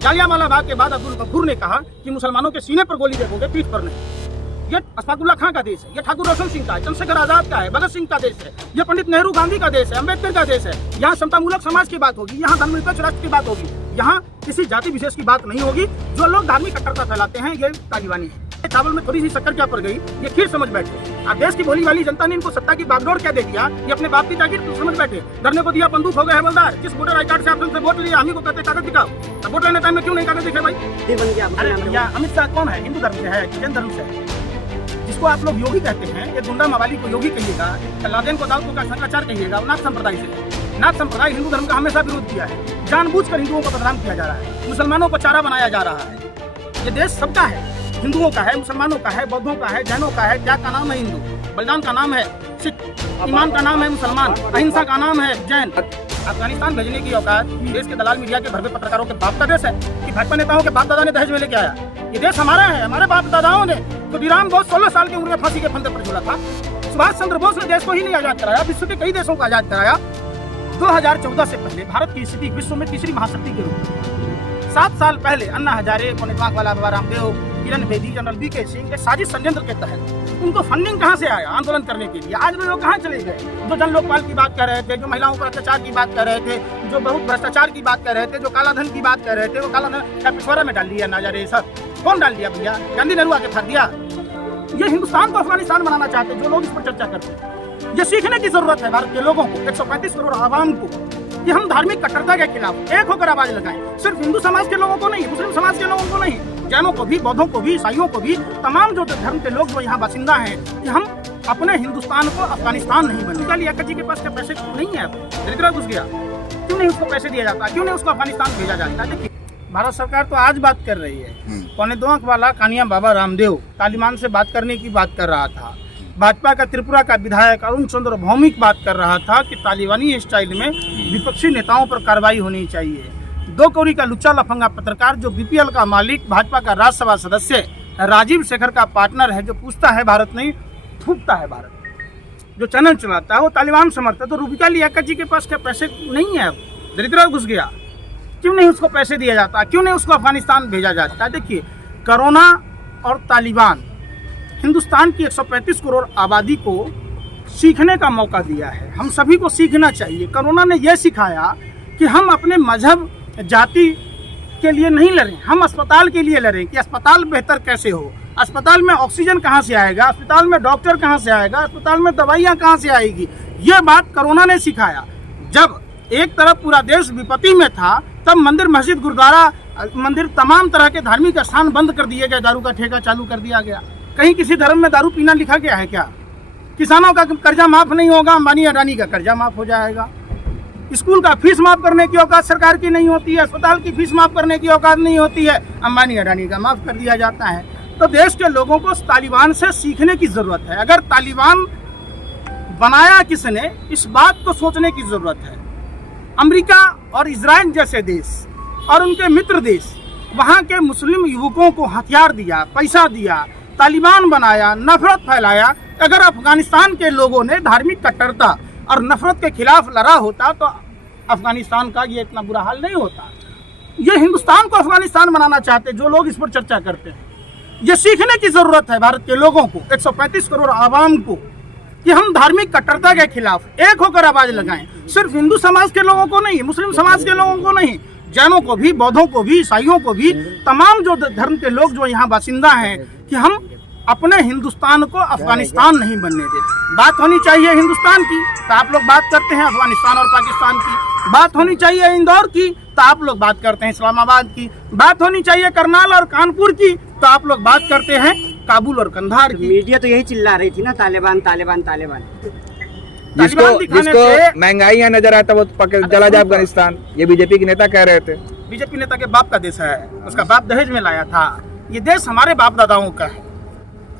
जालियांवाला बाग के बाद अब्दुल गफूर ने कहा कि मुसलमानों के सीने पर गोली देवोगे, पीठ पर नहीं। ये अशफाकुल्लाह खां का देश है, ये ठाकुर रोशन सिंह का है, चंद्रशेखर आजाद का है, भगत सिंह का देश है, ये पंडित नेहरू गांधी का देश है, अम्बेडकर का देश है। यहाँ समतामूलक समाज की बात होगी, यहाँ धर्मनिरपेक्ष राष्ट्र की बात होगी, यहाँ किसी जाति विशेष की बात नहीं होगी। जो लोग धार्मिक कट्टरता फैलाते हैं ये तालिबानी है। चावल में थोड़ी सी शक्कर क्या पड़ गई, ये खीर समझ बैठे। और देश की भोली वाली जनता ने इनको सत्ता की बागडोर क्या दे दिया, ये अपने बाप की जागीर समझ बैठे। धरने को दिया बंदूक हो गए हवलदार, जिस वोटर आई कार्ड से आपने वोट लिया, हम ही को कहते कागज दिखाओ। अब वोट लेने टाइम में क्यों नहीं कागज दिखे भाई? अरे भैया, अमित शाह कौन है? हिंदू धर्म से है, जैन धर्म से है, जिसको आप लोग योगी कहते हैं। ये गुंडा मवाली को योगी कहिएगा, लादेन को दाऊद का शंकराचार्य कहिएगा। नाथ संप्रदाय से, नाथ संप्रदाय हिंदू धर्म का हमेशा विरोध किया है। जानबूझकर हिंदुओं को बदनाम किया जा रहा है, मुसलमानों को चारा बनाया जा रहा है। ये देश सबका है, हिंदुओं का है, मुसलमानों का है, बौद्धों का है, जैनों का है। त्याग का नाम है हिंदू, बलिदान का नाम है सिख, ईमान का नाम है मुसलमान, अहिंसा का नाम है जैन। अफगानिस्तान भेजने की औकात देश के दलाल मीडिया के भरवे पत्रकारों के बाप का देश है कि भाजपा नेताओं के बाप दादा ने दहेज में लेके आया। ये देश हमारा है, हमारे बाप दादाओं ने। तो खुदीराम बोस 16 साल की उम्र में फांसी के फंदे पर झूला था। सुभाष चंद्र बोस ने देश को ही नहीं आजाद कराया, विश्व के कई देशों को आजाद कराया। 2014 से पहले भारत की स्थिति विश्व में तीसरी महाशक्ति के रूप में। 7 साल पहले अन्ना हजारे, पुण्यवाला बाबा रामदेव, किरण बेदी, जनरल वीके सिंह के साजिश षड्यंत्र के तहत उनको फंडिंग कहाँ से आया आंदोलन करने के लिए? आज भी लोग कहाँ चले गए? जो जन लोकपाल की बात कर रहे थे, जो महिलाओं पर अत्याचार की बात कर रहे थे, जो बहुत भ्रष्टाचार की बात कर रहे थे, जो काला धन की बात कर रहे थे, वो काला धन क्या पिछवाड़ा में डाल दिया नाजारे सब? कौन डाल दिया भैया? गांधी नेहरू आके फाड़ दिया। ये हिंदुस्तान को अफगानिस्तान बनाना चाहते जो लोग इस पर चर्चा करते हैं। ये सीखने की जरूरत है भारत के लोगों को, 135 करोड़ आवाम को, कि हम धार्मिक कट्टरता के खिलाफ एक होकर आवाज लगाएं। सिर्फ हिंदू समाज के लोगों को नहीं, मुस्लिम समाज के लोगों को नहीं, जैनों को भी, बौद्धों को भी, ईसाइयों को भी, तमाम जो धर्म के लोग जो यहाँ बासिंदा हैं, कि हम अपने हिंदुस्तान को अफगानिस्तान नहीं बनने। लियाकत जी के पास क्या पैसे नहीं है? दरिद्र घुस गया, क्यों नहीं उसको पैसे दिया जाता? क्यों नहीं उसको अफगानिस्तान भेजा जाता? देखिए, भारत सरकार तो आज बात कर रही है। पौने 2 आंख वाला कानिया बाबा रामदेव तालिबान से बात करने की बात कर रहा था। भाजपा का त्रिपुरा का विधायक अरुण चंद्र भौमिक बात कर रहा था कि तालिबानी स्टाइल में विपक्षी नेताओं पर कार्रवाई होनी चाहिए। 2 कौड़ी का लुच्चा लफंगा पत्रकार जो बीपीएल का मालिक, भाजपा का राज्यसभा सदस्य राजीव शेखर का पार्टनर है, जो पूछता है भारत नहीं थूकता है भारत, जो चैनल चलाता है वो तालिबान समर्थक। तो रूबिका लियाकत जी के पास क्या पैसे नहीं है? दरिद्र घुस गया, क्यों नहीं उसको पैसे दिया जाता? क्यों नहीं उसको अफगानिस्तान भेजा जाता? देखिए, कोरोना और तालिबान हिंदुस्तान की 135 करोड़ आबादी को सीखने का मौका दिया है। हम सभी को सीखना चाहिए। कोरोना ने यह सिखाया कि हम अपने मजहब, जाति के लिए नहीं लड़ें, हम अस्पताल के लिए लड़ें कि अस्पताल बेहतर कैसे हो। अस्पताल में ऑक्सीजन कहाँ से आएगा, अस्पताल में डॉक्टर कहाँ से आएगा, अस्पताल में दवाइयाँ कहाँ से आएगी, ये बात कोरोना ने सिखाया। जब एक तरफ पूरा देश विपत्ति में था, तब मंदिर, मस्जिद, गुरुद्वारा, मंदिर, तमाम तरह के धार्मिक स्थान बंद कर दिए गए, दारू का ठेका चालू कर दिया गया। कहीं किसी धर्म में दारू पीना लिखा गया है क्या? किसानों का कर्जा माफ नहीं होगा, अंबानी अडानी का कर्जा माफ हो जाएगा। स्कूल का फीस माफ करने की औकात सरकार की नहीं होती है, अस्पताल की फीस माफ करने की औकात नहीं होती है, अंबानी अडानी का माफ कर दिया जाता है। तो देश के लोगों को तालिबान से सीखने की जरूरत है। अगर तालिबान बनाया किसने, इस बात को सोचने की जरूरत है। अमेरिका और इजराइल जैसे देश और उनके मित्र देश वहाँ के मुस्लिम युवकों को हथियार दिया, पैसा दिया, तालिबान बनाया, नफरत फैलाया। अगर अफगानिस्तान के लोगों ने धार्मिक कट्टरता और नफरत के खिलाफ लड़ा होता तो अफगानिस्तान का ये इतना बुरा हाल नहीं होता। ये हिंदुस्तान को अफगानिस्तान बनाना चाहते जो लोग इस पर चर्चा करते हैं। ये सीखने की जरूरत है भारत के लोगों को, 135 करोड़ आवाम को, कि हम धार्मिक कट्टरता के खिलाफ एक होकर आवाज लगाएं। सिर्फ हिंदू समाज के लोगों को नहीं, मुस्लिम समाज के लोगों को नहीं, जैनों को भी, बौद्धों को भी, ईसाइयों को भी, तमाम जो धर्म के लोग जो यहाँ बासिंदा हैं, कि हम अपने हिंदुस्तान को अफगानिस्तान नहीं बनने देते। बात होनी चाहिए हिंदुस्तान की तो आप लोग बात करते हैं अफगानिस्तान और पाकिस्तान की। बात होनी चाहिए इंदौर की तो आप लोग बात करते हैं इस्लामाबाद की। बात होनी चाहिए करनाल और कानपुर की तो आप लोग बात करते हैं काबुल और कंधार की। मीडिया तो यही चिल्ला रही थी ना, तालिबान तालिबान तालिबान। जिसको महंगाई यहाँ नजर आता वो चला जाए अफगानिस्तान, ये बीजेपी के नेता कह रहे थे। बीजेपी नेता के बाप का देश है, उसका बाप दहेज में लाया था। ये देश हमारे बाप दादाओं का है,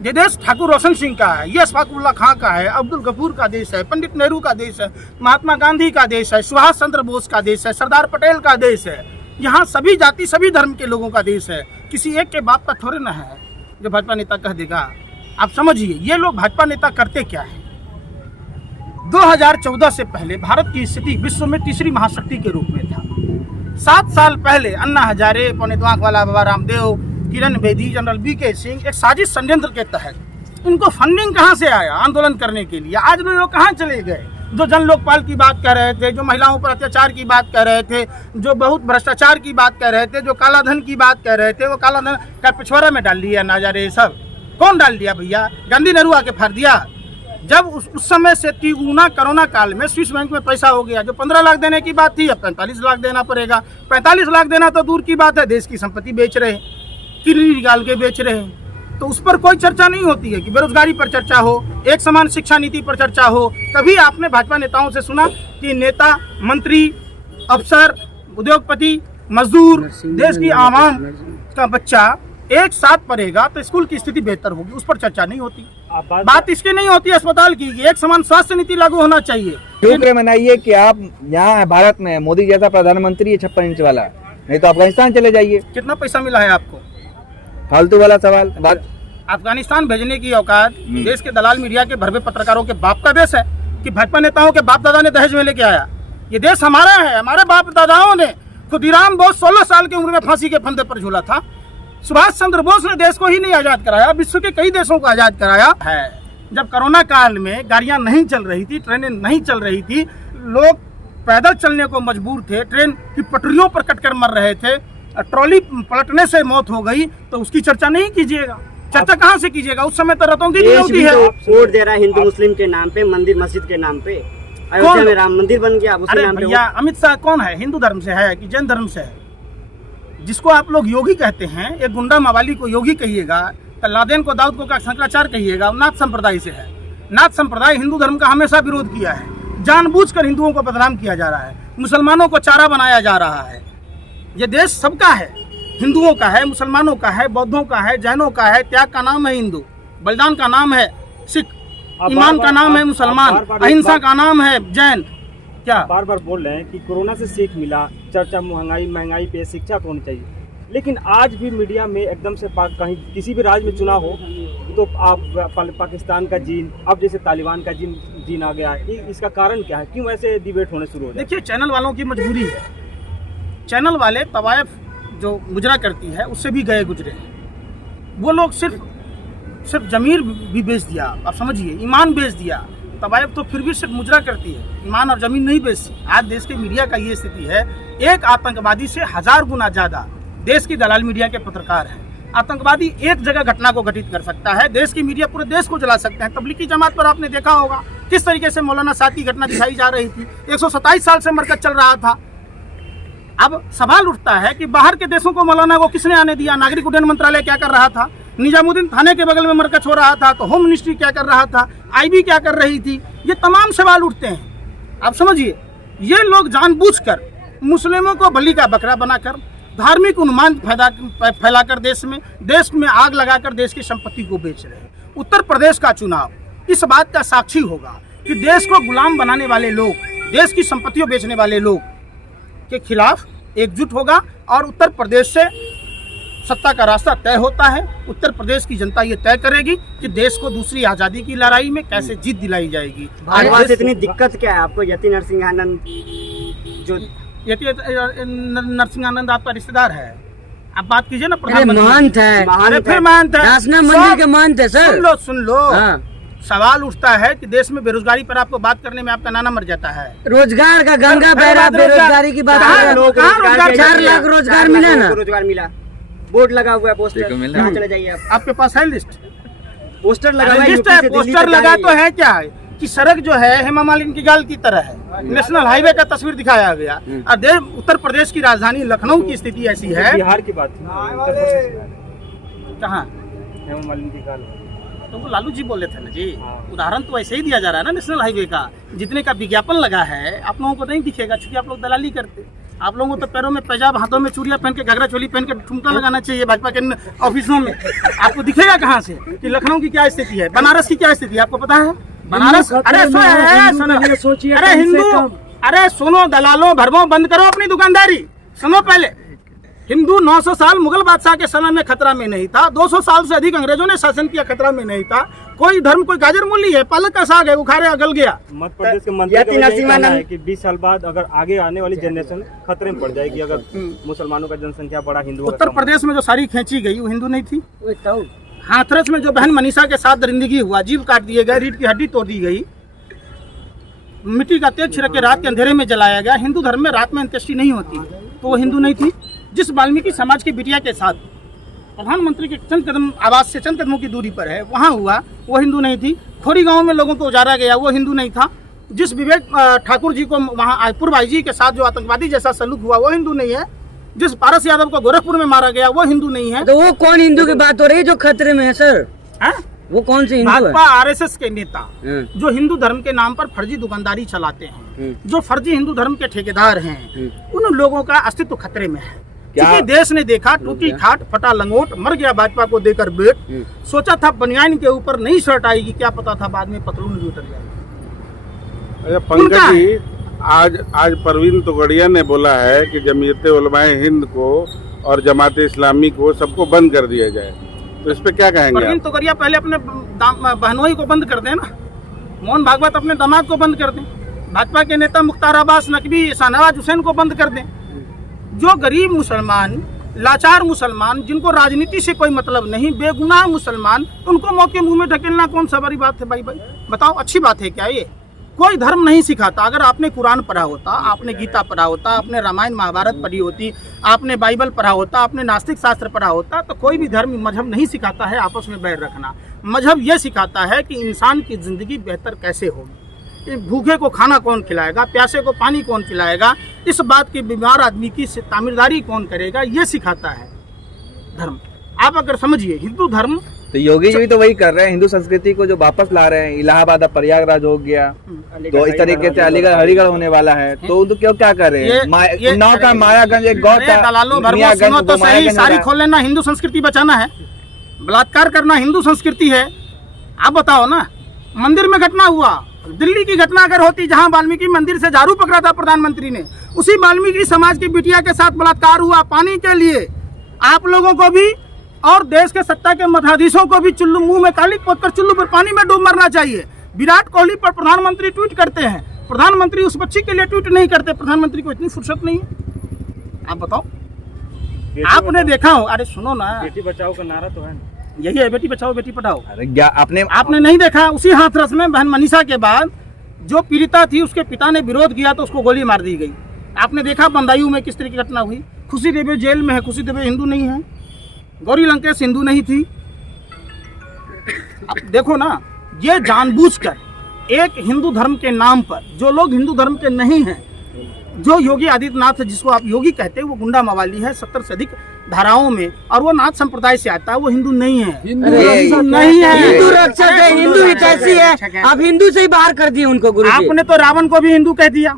ये देश ठाकुर रोशन सिंह का है, ये अशफाकुल्लाह खां का है, अब्दुल गफूर का देश है, पंडित नेहरू का देश है, महात्मा गांधी का देश है, सुभाष चंद्र बोस का देश है, सरदार पटेल का देश है। यहाँ सभी जाति, सभी धर्म के लोगों का देश है। किसी एक के बाप का थोड़े ना है जो भाजपा नेता कह देगा। आप समझिए ये लोग भाजपा नेता करते क्या है। 2014 से पहले भारत की स्थिति विश्व में तीसरी महाशक्ति के रूप में था। 7 साल पहले अन्ना हजारे, पंडित वांकवाला, बाबा रामदेव, किरण बेदी, जनरल बीके सिंह एक साजिश षड्यंत्र के तहत इनको फंडिंग कहाँ से आया आंदोलन करने के लिए? आज भी लोग कहाँ चले गए? जो जन लोकपाल की बात कर रहे थे, जो महिलाओं पर अत्याचार की बात कर रहे थे, जो बहुत भ्रष्टाचार की बात कर रहे थे, जो काला धन की बात कर रहे थे, वो काला धन का पिछवाड़ा में डाल दिया नाजारे। सब कौन डाल दिया भैया? गांधी नेहरू आके फाड़ दिया। जब उस समय से तिगुना कोरोना काल में स्विस बैंक में पैसा हो गया, जो 15 लाख देने की बात थी अब 45 लाख देना पड़ेगा। 45 लाख देना तो दूर की बात है, देश की संपत्ति बेच रहे हैं, किडनी निकाल के बेच रहे हैं। तो उस पर कोई चर्चा नहीं होती है कि बेरोजगारी पर चर्चा हो, एक समान शिक्षा नीति पर चर्चा हो। कभी आपने भाजपा नेताओं से सुना कि नेता, मंत्री, अफसर, उद्योगपति, मजदूर, देश की आवाम का बच्चा एक साथ पढ़ेगा तो स्कूल की स्थिति बेहतर होगी? उस पर चर्चा नहीं होती। बात इसकी नहीं होती अस्पताल की, एक समान स्वास्थ्य नीति लागू होना चाहिए। शुक्र मनाइए कि आप यहाँ भारत में मोदी जैसा प्रधानमंत्री है 56 इंच वाला, नहीं तो अफगानिस्तान चले जाइए। कितना पैसा मिला है आपको? फालतू वाला सवाल। अफगानिस्तान भेजने की औकात देश के दलाल मीडिया के भरवे पत्रकारों के बाप का देश है कि भाजपा नेताओं के बाप दादा ने दहेज में लेके आया? ये देश हमारा है, हमारे बाप दादाओं ने। खुदीराम बोस 16 साल की उम्र में फांसी के फंदे पर झूला था। सुभाष चंद्र बोस ने देश को ही नहीं आजाद कराया, विश्व के कई देशों को आजाद कराया है। जब कोरोना काल में गाड़ियां नहीं चल रही थी, ट्रेनें नहीं चल रही थी, लोग पैदल चलने को मजबूर थे, ट्रेन की पटरियों पर कटकर मर रहे थे, ट्रॉली पलटने से मौत हो गई, तो उसकी चर्चा नहीं कीजिएगा। चर्चा कहाँ से कीजिएगा? उस समय तो रतों की होती है। वोट दे रहा है हिंदू मुस्लिम के नाम पे, मंदिर मस्जिद के नाम पे। अयोध्या में राम मंदिर बन गया, उसके नाम पे। भैया अमित शाह कौन है? हिंदू धर्म से है कि जैन धर्म से है? जिसको आप लोग योगी कहते हैं, एक गुंडा मवाली को योगी कहिएगा, तो लादेन को, दाऊद को का शंकराचार्य कहिएगा, नाथ संप्रदाय से है। नाथ संप्रदाय हिंदू धर्म का हमेशा विरोध किया है। जानबूझकर हिंदुओं को बदनाम किया जा रहा है, मुसलमानों को चारा बनाया जा रहा है। ये देश सबका है, हिंदुओं का है, मुसलमानों का है, बौद्धों का है, जैनों का है। त्याग का नाम है हिंदू, बलिदान का नाम है सिख, ईमान का नाम है मुसलमान, अहिंसा का नाम है जैन। क्या बार बार बोल रहे हैं कि कोरोना से सीख मिला, चर्चा महंगाई पे शिक्षा तो होनी चाहिए, लेकिन आज भी मीडिया में एकदम से कहीं किसी भी राज्य में चुनाव हो तो आप पाकिस्तान का जीन, अब जैसे तालिबान का जीन आ गया है। इसका कारण क्या है? क्यों ऐसे डिबेट होने शुरू हो जाए? देखिए, चैनल वालों की मजबूरी है। चैनल वाले तवायफ जो मुजरा करती है उससे भी गए गुजरे हैं। वो लोग सिर्फ जमीर भी बेच दिया, आप समझिए, ईमान बेच दिया। तवायफ तो फिर भी सिर्फ मुजरा करती है, ईमान और जमीन नहीं बेचती। आज देश के मीडिया का ये स्थिति है, एक आतंकवादी से 1000 गुना ज्यादा देश की दलाल मीडिया के पत्रकार हैं। आतंकवादी एक जगह घटना को घटित कर सकता है, देश की मीडिया पूरे देश को जला सकते हैं। तबलीगी जमात पर आपने देखा होगा किस तरीके से मौलाना साद की घटना दिखाई जा रही थी। 127 साल से मरकज चल रहा था। अब सवाल उठता है कि बाहर के देशों को मौलाना को किसने आने दिया? नागरिक उड्डयन मंत्रालय क्या कर रहा था? निजामुद्दीन थाने के बगल में मरकज हो रहा था तो होम मिनिस्ट्री क्या कर रहा था? आईबी क्या कर रही थी? ये तमाम सवाल उठते हैं। आप समझिए, ये लोग जानबूझकर मुस्लिमों को बलि का बकरा बनाकर, धार्मिक उन्माद फैलाकर देश में आग लगाकर देश की संपत्ति को बेच रहे हैं। उत्तर प्रदेश का चुनाव इस बात का साक्षी होगा कि देश को गुलाम बनाने वाले लोग, देश की संपत्तियों बेचने वाले लोग के खिलाफ एकजुट होगा और उत्तर प्रदेश से सत्ता का रास्ता तय होता है। उत्तर प्रदेश की जनता ये तय करेगी कि देश को दूसरी आज़ादी की लड़ाई में कैसे जीत दिलाई जाएगी। भाजपा से इतनी दिक्कत क्या है आपको? यति नरसिंहानंद जो नरसिंहानंद आपका रिश्तेदार है, आप बात कीजिए ना। महंत है, फिर महंत है, मंदिर के महंत है सर। सुन लो। सवाल उठता है कि देश में बेरोजगारी पर आपको बात करने में आपका नाना मर जाता है। रोजगार का गंगा बह रहा, बेरोजगारी की बात। 4 लाख रोजगार मिला ना, रोजगार मिला। बोर्ड लगा हुआ है, पोस्टर कहाँ चले जाइए आप? आपके पास है लिस्ट? पोस्टर लगा हुआ है, पोस्टर लगा तो है क्या है कि सड़क जो है हेमा मालिनी की गाल की तरह है, नेशनल हाईवे का तस्वीर दिखाया गया। और उत्तर प्रदेश की राजधानी लखनऊ की स्थिति ऐसी है। बिहार की बात कहाँ हेमा मालिनी की गाल? तो वो लालू जी बोले थे ना जी। उदाहरण तो ऐसे ही दिया जा रहा है ना नेशनल हाईवे का। जितने का विज्ञापन लगा है आप लोगों को नहीं दिखेगा, क्योंकि आप लोग दलाली करते। आप लोगों को तो पैरों में पैजाब, हाथों में चूड़ियां पहन के, घघरा चोली पहन के ठुमका लगाना चाहिए भाजपा के ऑफिसों में। आपको दिखेगा कहाँ से कि लखनऊ की क्या स्थिति है, बनारस की क्या स्थिति है? आपको पता है बनारस? अरे हिंदू, अरे सुनो दलालों, भरवों, बंद करो अपनी दुकानदारी। सुनो पहले, हिंदू 900 साल मुगल बादशाह के समय में खतरा में नहीं था, 200 साल से अधिक अंग्रेजों ने शासन किया, खतरा में नहीं था। कोई धर्म कोई गाजर मूली है, पालक का साग है, उखाड़े अगल गया। मध्य प्रदेश के मंत्री का यही कहना है कि 20 साल बाद अगर आगे आने वाली जनरेशन खतरे में पड़ जाएगी अगर मुसलमानों का जनसंख्या बढ़ा। हिंदू उत्तर प्रदेश में जो साड़ी खींची गई वो हिंदू नहीं थी। हाथरस में जो बहन मनीषा के साथ दरिंदगी हुआ, जीव काट दिए गए, रीढ़ की हड्डी तोड़ दी गई, मिट्टी का तेल छिड़क के रात के अंधेरे में जलाया गया। हिंदू धर्म में रात में अंत्येष्टि नहीं होती, तो वो हिंदू नहीं थी। जिस वाल्मीकि समाज की बिटिया के साथ प्रधानमंत्री के चंद कदम आवास से चंद कदमों की दूरी पर है, वहाँ हुआ, वो हिंदू नहीं थी। खोरी गांव में लोगों को उजारा गया, वो हिंदू नहीं था। जिस विवेक ठाकुर जी को वहाँ पूर्व आईजी के साथ जो आतंकवादी जैसा सलूक हुआ, वो हिंदू नहीं है। जिस पारस यादव को गोरखपुर में मारा गया, वो हिंदू नहीं है। तो वो कौन हिंदू की बात हो रही है जो खतरे में है सर? है? वो कौन से हिंदू है? भाजपा आरएसएस के नेता जो हिंदू धर्म के नाम पर फर्जी दुकानदारी चलाते हैं, जो फर्जी हिंदू धर्म के ठेकेदार हैं, उन लोगों का अस्तित्व खतरे में है। क्योंकि देश ने देखा टूटी खाट फटा लंगोट, मर गया भाजपा को देकर बेट। सोचा था बनियान के ऊपर नई शर्ट आएगी, क्या पता था बाद में पतलून भी उतर जाएगी। अच्छा पंकज जी, आज परवीन तोगड़िया ने बोला है कि जमीयत उलमाए हिंद को और जमात इस्लामी को सबको बंद कर दिया जाए, तो इस पे क्या कहेंगे? परवीन तोगड़िया पहले अपने बहनोई को बंद कर दें ना, मोहन भागवत अपने दामाद को बंद कर दें, भाजपा के नेता मुख्तार अब्बास नकवी शाहनवाज हुसैन को बंद कर दें। जो गरीब मुसलमान, लाचार मुसलमान, जिनको राजनीति से कोई मतलब नहीं, बेगुनाह मुसलमान, उनको मौके मुंह में ढकेलना कौन सा बड़ी बात है? भाई बताओ, अच्छी बात है क्या ये? कोई धर्म नहीं सिखाता। अगर आपने कुरान पढ़ा होता, आपने गीता पढ़ा होता, आपने रामायण महाभारत पढ़ी होती, आपने बाइबल पढ़ा होता, आपने नास्तिक शास्त्र पढ़ा होता, तो कोई भी धर्म मजहब नहीं सिखाता है आपस में बैर रखना। मजहब ये सिखाता है कि इंसान की जिंदगी बेहतर कैसे होगी, भूखे को खाना कौन खिलाएगा, प्यासे को पानी कौन पिलाएगा, इस बात की बीमार आदमी की तामीरदारी कौन करेगा, ये सिखाता है धर्म। आप अगर समझिए हिंदू धर्म, तो योगी जी भी तो वही कर रहे हैं, हिंदू संस्कृति को जो वापस ला रहे हैं। इलाहाबाद अब प्रयागराज हो गया, तो इस तरीके से अलीगढ़ हरिगढ़ होने वाला है, तो क्यों क्या कर रहे हैं? उन्नाव का मायागंज एक गौ था, दलालों भरमो सुनो तो सही, सारी खोल लेना हिंदू संस्कृति बचाना है, बलात्कार करना हिंदू संस्कृति है। आप बताओ ना, मंदिर में घटना हुआ, दिल्ली की घटना अगर होती जहां वाल्मीकि मंदिर से झाड़ू पकड़ा था प्रधानमंत्री ने, उसी वाल्मीकि समाज की बिटिया के साथ बलात्कार हुआ पानी के लिए, आप लोगों को भी और देश के सत्ता के मठाधीशों को भी चुल्लू मुंह में काली पोतकर चुल्लू पर पानी में डूब मरना चाहिए। विराट कोहली पर प्रधानमंत्री ट्वीट करते हैं, प्रधानमंत्री उस बच्ची के लिए ट्वीट नहीं करते। प्रधानमंत्री को इतनी फुर्सत नहीं है? आप बताओ, आपने देखा हो? अरे सुनो ना, बेटी बचाओ का नारा तो है ना, यही है, बेटी बचाओ बेटी पढ़ाओ। आपने नहीं देखा? उसी हाथरस में बहन मनीषा के बाद जो पीड़िता थी, उसके पिता ने विरोध किया तो उसको गोली मार दी गई। आपने देखा बंदायू में किस तरह की घटना हुई। खुशी देवी जेल में है, खुशी देवी हिंदू नहीं है, गौरी लंकेश हिंदू नहीं थी। अब देखो ना, ये जानबूझकर एक हिंदू धर्म के नाम पर, जो लोग हिंदू धर्म के नहीं हैं, जो योगी आदित्यनाथ जिसको आप योगी कहते हैं, वो गुंडा मवाली है 70 से अधिक धाराओं में, और वो नाथ संप्रदाय से आता है, वो हिंदू नहीं है। नहीं है, हिंदू रक्षक है, हिंदू हितैषी है। आप हिंदू से ही बाहर कर दिए उनको गुरु जी। आपने तो रावण को भी हिंदू कह दिया।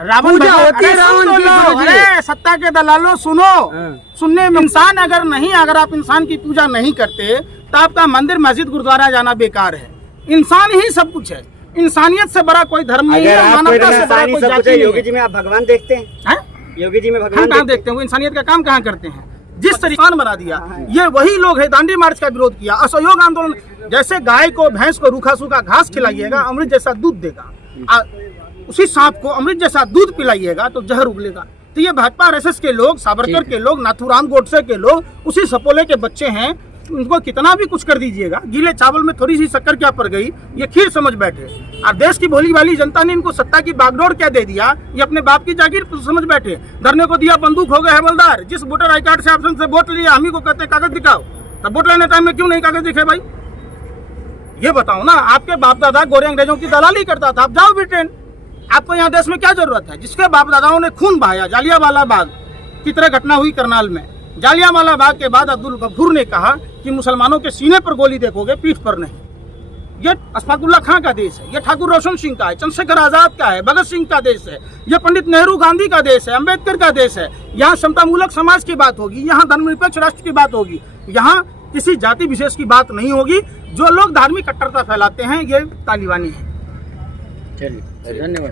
रावण पूजा होती है रावण की। अरे सत्ता के दलालों सुनो, सुनने में इंसान अगर आप इंसान की पूजा नहीं करते तो आपका मंदिर मस्जिद गुरुद्वारा जाना बेकार है। इंसान ही सब कुछ है, इंसानियत से बड़ा कोई धर्म नहीं है, मानवता से बड़ा कोई जाति नहीं है। योगी जी में आप भगवान देखते हैं? योगी जी में भगवान कहाँ देखते हैं? वो इंसानियत का काम कहाँ करते हैं? जिस तरीके बना दिया, ये वही लोग है। दांडी मार्च का विरोध किया, असहयोग आंदोलन। जैसे गाय को भैंस को रूखा सूखा घास खिलाइएगा, अमृत जैसा दूध देगा। उसी सांप को अमृत जैसा दूध पिलाइएगा तो जहर उगलेगा। तो ये भाजपा आरएसएस के लोग, सावरकर के लोग, नाथूराम गोडसे के लोग, उसी सपोले के बच्चे हैं। उनको कितना भी कुछ कर दीजिएगा, गीले चावल में थोड़ी सी शक्कर क्या पड़ गई, ये खीर समझ बैठे। और देश की भोली वाली जनता ने इनको सत्ता की बागडोर क्या दे दिया, ये अपने बाप की जागीर समझ बैठे। धरने को दिया बंदूक, हो गए हवलदार। जिस वोटर आई कार्ड से ऑप्शन से वोट लिया, हम ही को कहते कागज दिखाओ। तब वोट लेने टाइम में क्यों नहीं कागज दिखे भाई? ये बताओ ना। आपके बाप दादा गोरे अंग्रेजों की दलाली करता था, आप जाओ ब्रिटेन। आपको यहाँ देश में क्या जरूरत है? जिसके बाप दादाओं ने खून बहाया, जालियांवाला बाग की तरह घटना हुई करनाल में। जालियांवाला बाग के बाद अब्दुल गफूर ने कहा कि मुसलमानों के सीने पर गोली देखोगे, पीठ पर नहीं। ये अशफाकुल्ला खां का देश है, ये ठाकुर रोशन सिंह का है, चंद्रशेखर आजाद का है, भगत सिंह का देश है, ये पंडित नेहरू गांधी का देश है, अम्बेडकर का देश है। यहाँ समतामूलक समाज की बात होगी, यहाँ धर्मनिरपेक्ष राष्ट्र की बात होगी, यहाँ किसी जाति विशेष की बात नहीं होगी। जो लोग धार्मिक कट्टरता फैलाते हैं, ये तालिबानी है। चलिए, धन्यवाद।